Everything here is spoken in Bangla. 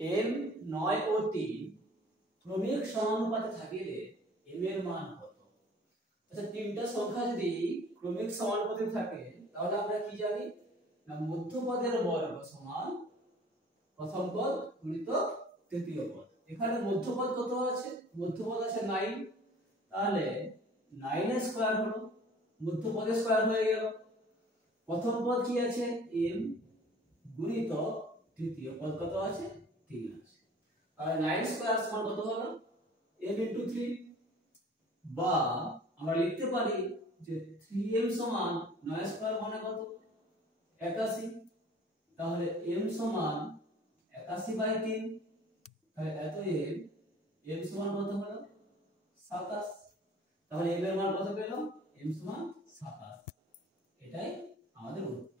m 9 ও 3 ক্রমিক সমানুপাতে থাকিলে m এর মান কত? আচ্ছা, তিনটা সংখ্যা যদি ক্রমিক সমানুপাতে থাকে তাহলে আমরা কি জানি না মধ্যপদের বর্গ সমান প্রথম পদ গুণিত তৃতীয় পদ। এখানে মধ্যপদ কত আছে? মধ্যপদ আছে 9, তাহলে 9 এর স্কয়ার হলো মধ্যপদের স্কয়ার হয়ে গেল। প্রথম পদ কি আছে? m গুণিত তৃতীয় পদ কত আছে? 3 আছে। তাহলে 9 স্কয়ার সমান কত হলো? m * 3, বা আমরা লিখতে পারি যে 3m সমান 9 স্কয়ার মানে কত? 81। তাহলে m সমান 81/3। তাহলে এত m সমান কত হলো? 27। তাহলে m এর মান কত পেলাম? m সমান 27। এটাই আমাদের উত্তর।